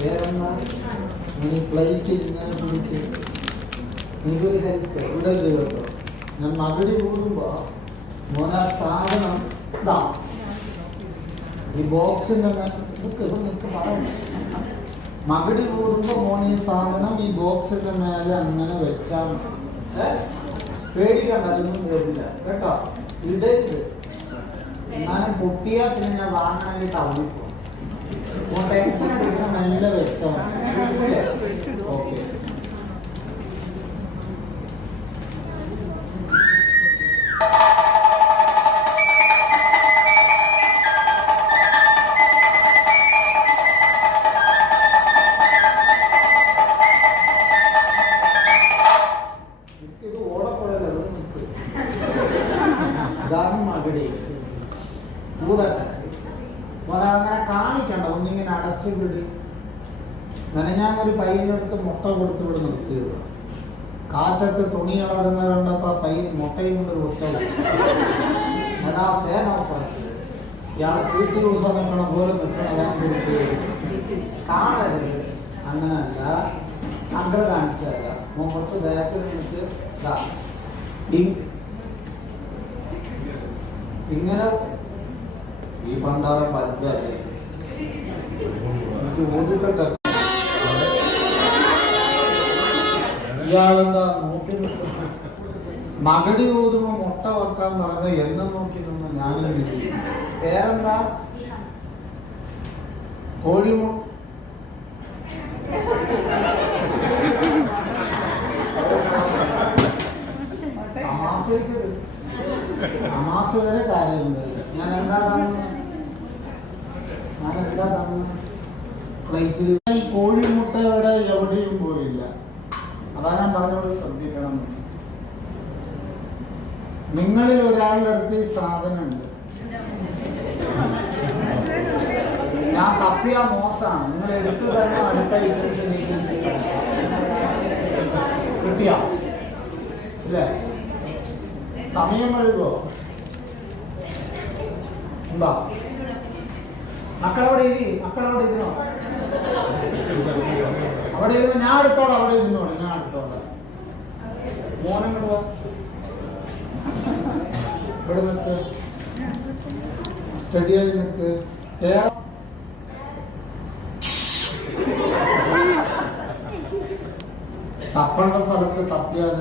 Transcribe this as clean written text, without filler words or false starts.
പേരെന്നാ നീ പ്ലേറ്റ് ഇങ്ങനെ പിടിക്കും. എനിക്കൊരു ഹെൽപ്പ് ഇവിടെ കേട്ടോ. ഞാൻ മകടി കൂടുമ്പോ മോന സാധനം ഇതാ ഈ ബോക്സിന്റെ മകടി കൂടുമ്പോ മോൻ ഈ സാധനം ഈ ബോക്സിന്റെ മേലെ അങ്ങനെ വെച്ചാൽ പേടിക്കണ്ട, അതൊന്നും തരില്ല കേട്ടോ. ഇടരുത്. എന്നാലും പൊട്ടിയാ പിന്നെ ഞാൻ വാങ്ങാനായിട്ട് അവളിപ്പോ ടെൻഷൻ അടിക്കുന്ന മെല്ലെ വെച്ചോ. ഓക്കെ. ഇത് ഓടപ്പോഴല്ല ഇവിടെ നിൽക്ക്. ഇതാണ് മകടി. ഊതട്ടെ. അങ്ങനെ കാണിക്കണ്ട, ഒന്നിങ്ങനെ അടച്ചു വിട്. നനഞ്ഞാന്നൊരു പയ്യനെടുത്ത് മുട്ട കൊടുത്ത് ഇവിടെ നിർത്തിയത്. കാറ്റത്ത് തുണി കളറുന്ന കണ്ടപ്പോ പയ്യൻ മുട്ടയും കൊണ്ട് ഒറ്റ അതാ ഫാൻ ഓഫ് ആക്കി. ഇയാളെ വീട്ടു ദിവസം നിൽക്കണ പോലെ നിൽക്കണ കാണരുത്. അങ്ങനല്ല, അങ്കട് കാണിച്ചല്ല. കുറച്ച് ബാക്കിൽ നിന്നിട്ട് ഇങ്ങനെ ഈ പണ്ടാറം പഞ്ചല്ലേ ഊതിക്കട്ടെ. ഇയാളെന്താ നോക്കി നിൽക്കുന്നു? മകടി ഊതുമ്പോ മുട്ട വെക്കാൻ പറഞ്ഞ എന്നെ നോക്കി നിന്ന് ഞാനെന്ത് ചെയ്യും? പേരെന്താ? കോഴിമു അമാസ വരെ കാര്യമുണ്ടല്ല. ഞാൻ എന്താ തന്നു പ്ലേറ്റിൽ? ഈ കോഴിമുട്ടയുടെ എവിടെയും പോയില്ല. അതാ ഞാൻ പറഞ്ഞോട് ശ്രദ്ധിക്കണം. നിങ്ങളിൽ ഒരാളുടെ അടുത്ത് ഈ സാധനം ഉണ്ട്. ഞാൻ തപ്പിയ മോശമാണ്. നിങ്ങൾ എടുത്തു തന്നെ അടുത്ത ഐറ്റംസ് കിട്ടിയ ഇല്ലേ? സമയം എഴുതോ? എന്താ മക്കളവിടെ ഇരുന്നോ? അവിടെ ഇരുന്ന് ഞാൻ എടുത്തോളാം. അവിടെ ഇരുന്നോളെ, ഞാൻ എടുത്തോളാം. മോനം കിടുക ഇവിടെ നിൽക്ക്. സ്റ്റഡിയായി നിൽക്ക്. തപ്പേണ്ട സ്ഥലത്ത് തപ്പിയാൽ